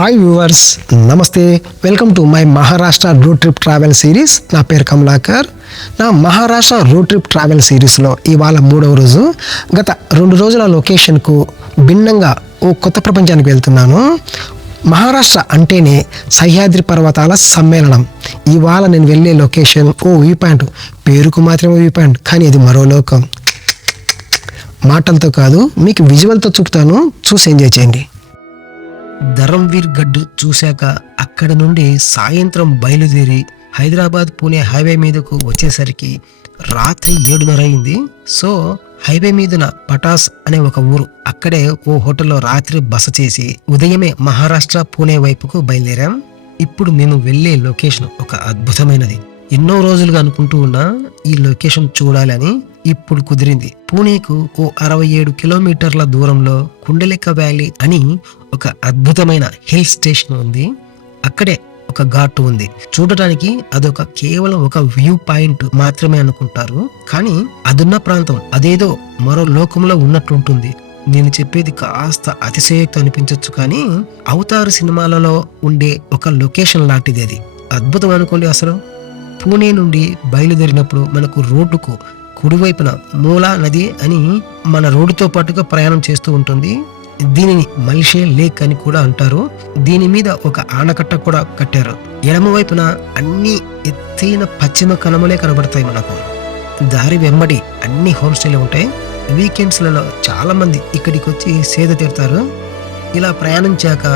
Hi viewers, నమస్తే. Welcome to my Maharashtra road trip travel series. నా పేరు కమలాకర్. నా మహారాష్ట్ర రోడ్ ట్రిప్ ట్రావెల్ సిరీస్లో ఇవాళ 3వ రోజు. గత 2 రోజుల లొకేషన్కు భిన్నంగా ఓ కొత్త ప్రపంచానికి వెళ్తున్నాను. మహారాష్ట్ర అంటేనే సహ్యాద్రి పర్వతాల సమ్మేళనం. ఇవాళ నేను వెళ్ళే లొకేషన్ ఓ వ్యూ పాయింట్. పేరుకు మాత్రమే వ్యూ పాయింట్, కానీ ఇది మరో లోకం. మాటలతో కాదు, మీకు విజువల్తో చూపుతాను, చూసి ఎంజాయ్ చేయండి. ధరంవీర్ గడ్డు చూశాక అక్కడ నుండి సాయంత్రం బయలుదేరి హైదరాబాద్ పూణే హైవే మీదకు వచ్చేసరికి రాత్రి 7:30 అయింది. సో హైవే మీదున పటాస్ అనే ఒక ఊరు, అక్కడే ఓ హోటల్లో రాత్రి బస చేసి ఉదయమే మహారాష్ట్ర పూణే వైపుకు బయలుదేరాం. ఇప్పుడు మేము వెళ్ళే లొకేషన్ ఒక అద్భుతమైనది. ఎన్నో రోజులుగా అనుకుంటూ ఉన్నా ఈ లొకేషన్ చూడాలని ఇప్పుడు కుదిరింది. పూణేకు ఓ 67 కిలోమీటర్ల దూరంలో కుండలిక వ్యాలీ అని ఒక అద్భుతమైన హిల్ స్టేషన్ ఉంది. అక్కడే ఒక ఘాటు ఉంది. చూడటానికి అదొక కేవలం ఒక వ్యూ పాయింట్ మాత్రమే అనుకుంటారు, కానీ అదున్న ప్రాంతం అదేదో మరో లోకంలో ఉన్నట్టుంటుంది. నేను చెప్పేది కాస్త అతిశయోక్తి అనిపించవచ్చు, కానీ అవతార్ సినిమాలలో ఉండే ఒక లొకేషన్ లాంటిది. అది అద్భుతం అనుకోండి. అసలు పూణే నుండి బయలుదేరినప్పుడు మనకు రోడ్డుకు కుడివైపున మూలా నది అని మన రోడ్డుతో పాటుగా ప్రయాణం చేస్తూ ఉంటుంది. దీనిని మల్షే లేక్ అని కూడా అంటారు. దీని మీద ఒక ఆనకట్ట కూడా కట్టారు. ఎడమ వైపున అన్ని ఎత్తైన పశ్చిమ కనుమలే కనబడతాయి మనకు. దారి వెంబడి అన్ని హోమ్ స్టేలు ఉంటాయి. వీకెండ్స్లలో చాలా మంది ఇక్కడికి వచ్చి సేద తీరుతారు. ఇలా ప్రయాణించాక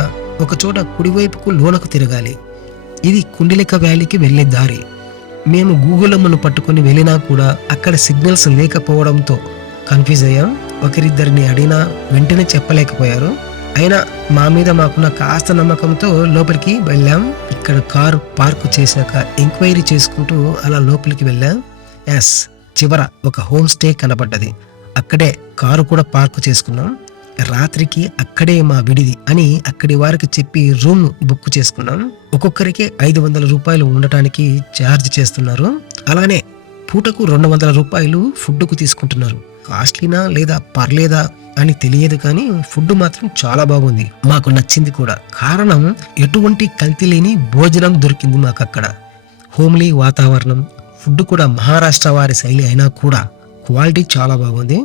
ఒక చోట కుడివైపుకు లోనకు తిరగాలి. ఇది కుండలిక వ్యాలీకి వెళ్లే దారి. మేము గూగుల్ అమ్మను పట్టుకుని వెళ్ళినా కూడా అక్కడ సిగ్నల్స్ లేకపోవడంతో కన్ఫ్యూజ్ అయ్యాం. ఒకరిద్దరిని అడిగినా వెంటనే చెప్పలేకపోయారు. అయినా మా మీద మాకున్న కాస్త నమ్మకంతో లోపలికి వెళ్ళాం. ఇక్కడ కారు పార్క్ చేశాక ఎంక్వైరీ చేసుకుంటూ అలా లోపలికి వెళ్ళాం. చివర ఒక హోమ్ స్టే కనబడ్డది. అక్కడే కారు కూడా పార్క్ చేసుకున్నాం. రాత్రికి అక్కడే మా విడిది అని అక్కడి వారికి చెప్పి రూమ్ బుక్ చేసుకున్నాం. ఒక్కొక్కరికి 500 రూపాయలు ఉండటానికి ఛార్జ్ చేస్తున్నారు. అలానే పూటకు 200 రూపాయలు ఫుడ్కు తీసుకుంటున్నారు. కాస్ట్లీనా లేదా పర్లేదా అని తెలియదు, కానీ ఫుడ్ మాత్రం చాలా బాగుంది. మాకు నచ్చింది కూడా. కారణం ఎటువంటి కల్తీ లేని భోజనం దొరికింది మాకు అక్కడ. హోమ్లీ వాతావరణం. ఫుడ్ కూడా మహారాష్ట్ర వారి శైలి అయినా కూడా క్వాలిటీ చాలా బాగుంది.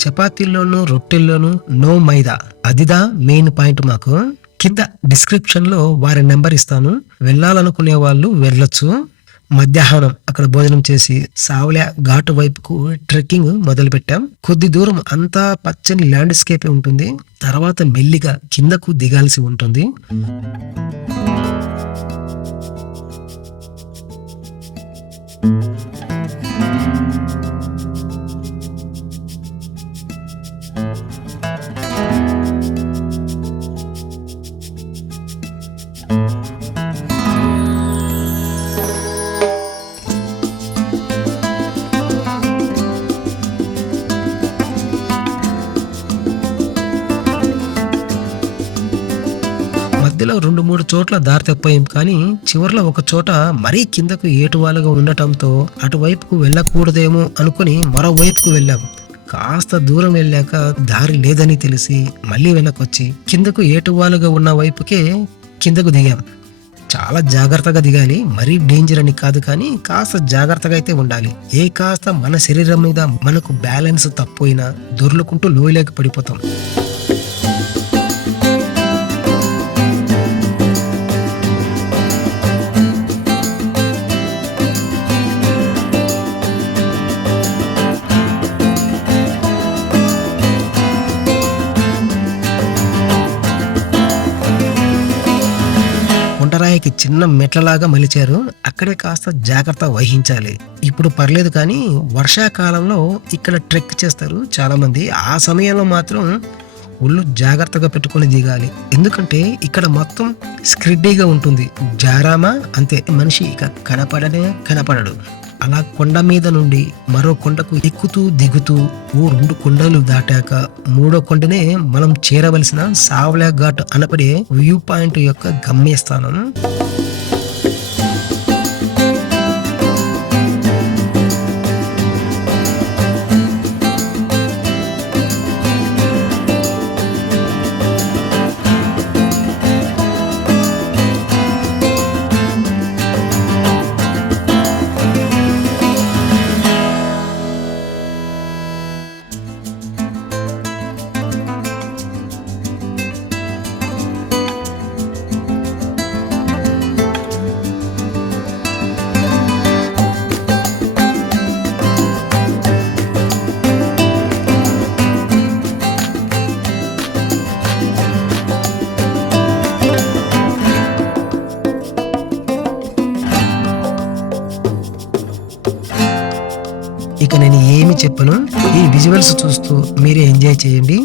చపాతీల్లోనూ రొట్టెల్లోనూ నో మైదా, అదిదా మెయిన్ పాయింట్ మాకు. కింద డిస్క్రిప్షన్ లో వారి నెంబర్ ఇస్తాను, వెళ్ళాలనుకునే వాళ్ళు వెళ్ళొచ్చు. మధ్యాహ్నం అక్కడ భోజనం చేసి సావ్లా ఘాటు వైపుకు ట్రెక్కింగ్ మొదలు పెట్టాం. కొద్ది దూరం అంతా పచ్చని ల్యాండ్స్కేప్ ఉంటుంది. తర్వాత మెల్లిగా కిందకు దిగాల్సి ఉంటుంది. మధ్యలో 2-3 చోట్ల దారి తప్పాం, కానీ చివర్లో ఒక చోట మరీ కిందకు ఏటువాలుగా ఉండటంతో అటువైపుకు వెళ్ళకూడదేమో అనుకుని మరోవైపుకు వెళ్ళాం. కాస్త దూరం వెళ్ళాక దారి లేదని తెలిసి మళ్ళీ వెనకొచ్చి కిందకు ఏటువాలుగా ఉన్న వైపుకే కిందకు దిగాం. చాలా జాగ్రత్తగా దిగాలి. మరీ డేంజర్ అని కాదు, కానీ కాస్త జాగ్రత్తగా అయితే ఉండాలి. కాస్త మన శరీరం మీద మనకు బ్యాలెన్స్ తప్పోయినా దొర్లుకుంటూ లోయలోకి పడిపోతాం. రాయికి చిన్న మెట్లలాగా మలిచారు. అక్కడే కాస్త జాగ్రత్త వహించాలి. ఇప్పుడు పర్లేదు, కానీ వర్షాకాలంలో ఇక్కడ ట్రెక్ చేస్తారు చాలా మంది. ఆ సమయంలో మాత్రం ఒళ్ళు జాగ్రత్తగా పెట్టుకొని దిగాలి. ఎందుకంటే ఇక్కడ మొత్తం స్క్రిడ్డీగా ఉంటుంది. జారామా అంతే, మనిషి ఇక కనపడడు. అలా కొండ మీద నుండి మరో కొండకు ఎక్కుతూ దిగుతూ ఓ 2 కొండలు దాటాక 3వ కొండనే మనం చేరవలసిన సావ్లా ఘాట్ అనపడే వ్యూ పాయింట్ యొక్క గమ్యస్థానం. ఏమి చెప్పను. ఈ విజువల్స్ చూస్తూ మీరే ఎంజాయ్ చేయండి.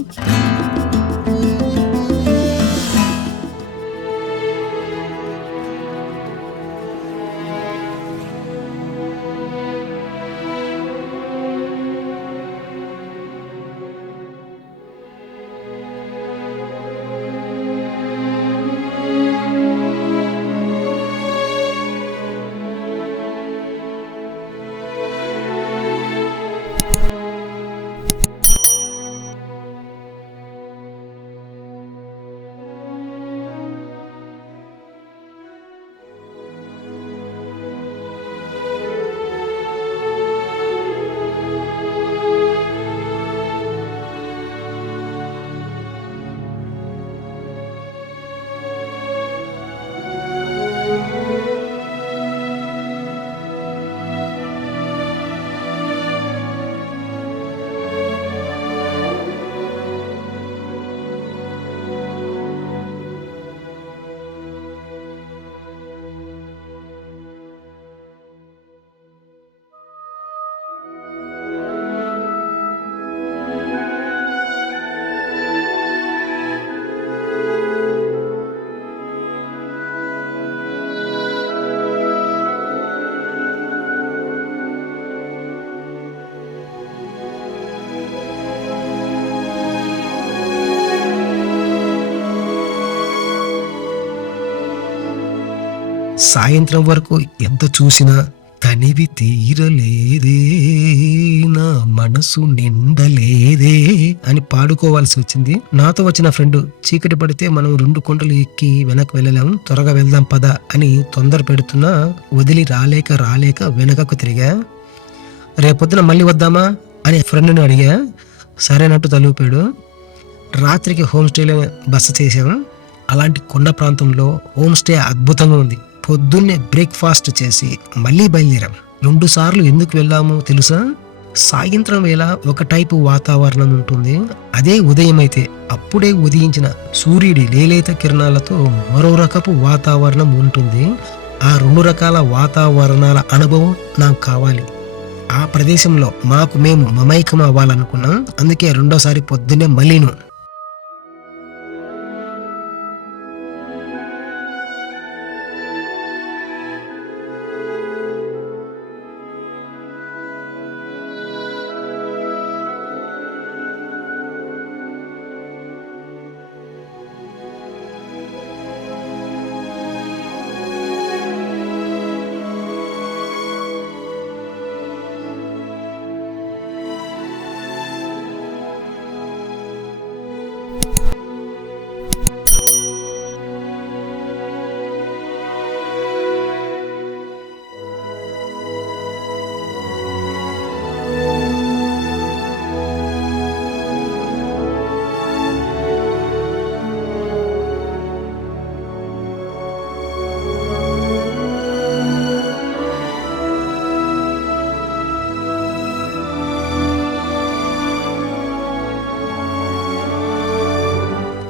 సాయంత్రం వరకు ఎంత చూసినా తనివి తీరలేదే, నా మనసు నిండలేదే అని పాడుకోవాల్సి వచ్చింది. నాతో వచ్చిన ఫ్రెండ్ చీకటి పడితే మనం 2 కొండలు ఎక్కి వెనక్కి వెళ్ళలేం, త్వరగా వెళ్దాం పద అని తొందర పెడుతున్నా వదిలి రాలేక వెనకకు తిరిగా. రేపొద్దున మళ్ళీ వద్దామా అని ఫ్రెండ్ని అడిగా. సరేనట్టు తలూపాడు. రాత్రికి హోమ్ స్టేలో బస చేసాము. అలాంటి కొండ ప్రాంతంలో హోమ్ స్టే అద్భుతంగా ఉంది. పొద్దున్నే బ్రేక్ఫాస్ట్ చేసి మళ్ళీ బయలుదేరాం. 2 సార్లు ఎందుకు వెళ్ళామో తెలుసా? సాయంత్రం వేళ ఒక టైపు వాతావరణం ఉంటుంది, అదే ఉదయం అయితే అప్పుడే ఉదయించిన సూర్యుడి లేలేత కిరణాలతో మరో రకపు వాతావరణం ఉంటుంది. ఆ 2 రకాల వాతావరణాల అనుభవం నాకు కావాలి. ఆ ప్రదేశంలో మేము మమైకం అవ్వాలనుకున్నాం. అందుకే 2వ సారి పొద్దున్నే మళ్ళీను.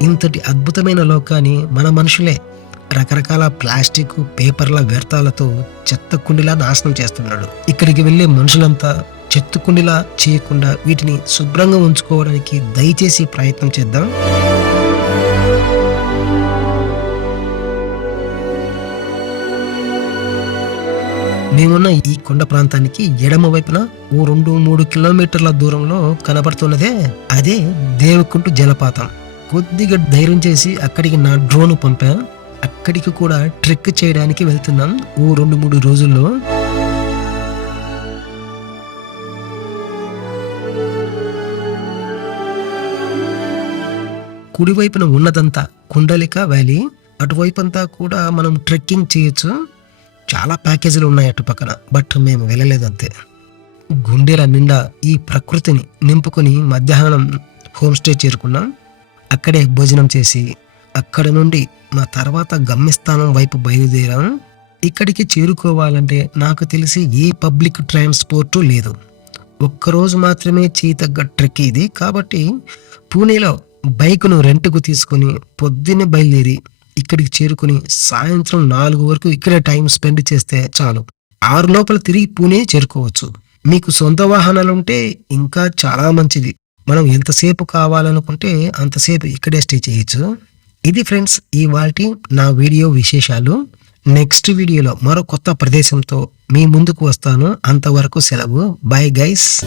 ఇంతటి అద్భుతమైన లోకాన్ని మన మనుషులే రకరకాల ప్లాస్టిక్ పేపర్ల వ్యర్థాలతో చెత్త కుండిలా నాశనం చేస్తున్నాడు. ఇక్కడికి వెళ్ళే మనుషులంతా చెత్త కుండిలా చేయకుండా వీటిని శుభ్రంగా ఉంచుకోవడానికి దయచేసి ప్రయత్నం చేద్దాం. మేమున్న ఈ కొండ ప్రాంతానికి ఎడమ వైపున ఓ 2-3 కిలోమీటర్ల దూరంలో కనబడుతున్నదే అదే దేవకుంటు జలపాతం. కొద్దిగా ధైర్యం చేసి అక్కడికి నా డ్రోన్ పంపా. అక్కడికి కూడా ట్రెక్ చేయడానికి వెళ్తున్నాం ఓ 2-3 రోజుల్లో. కుడివైపున ఉన్నదంతా కుండలిక వ్యాలీ, అటువైపంతా కూడా మనం ట్రెక్కింగ్ చేయొచ్చు. చాలా ప్యాకేజీలు ఉన్నాయి అటు పక్కన, బట్ మేము వెళ్ళలేదంతే. గుండెల నిండా ఈ ప్రకృతిని నింపుకొని మధ్యాహ్నం హోమ్ స్టే చేరుకున్నాం. అక్కడే భోజనం చేసి అక్కడ నుండి మా తర్వాత గమ్యస్థానం వైపు బయలుదేరాం. ఇక్కడికి చేరుకోవాలంటే నాకు తెలిసి ఏ పబ్లిక్ ట్రాన్స్పోర్టు లేదు. ఒక్కరోజు మాత్రమే చేయతగ్గ ట్రెక్ ఇది. కాబట్టి పూణేలో బైక్ను రెంట్కు తీసుకుని పొద్దున్నే బయలుదేరి ఇక్కడికి చేరుకుని సాయంత్రం 4 వరకు ఇక్కడే టైం స్పెండ్ చేస్తే చాలు. 6 లోపల తిరిగి పూణే చేరుకోవచ్చు. మీకు సొంత వాహనాలుంటే ఇంకా చాలా మంచిది. మనం ఎంతసేపు కావాలనుకుంటే అంతసేపు ఇక్కడే స్టే చేయొచ్చు. ఇది ఫ్రెండ్స్ ఇవాల్టి నా వీడియో విశేషాలు. నెక్స్ట్ వీడియోలో మరో కొత్త ప్రదేశంతో మీ ముందుకు వస్తాను. అంతవరకు సెలవు. Bye guys.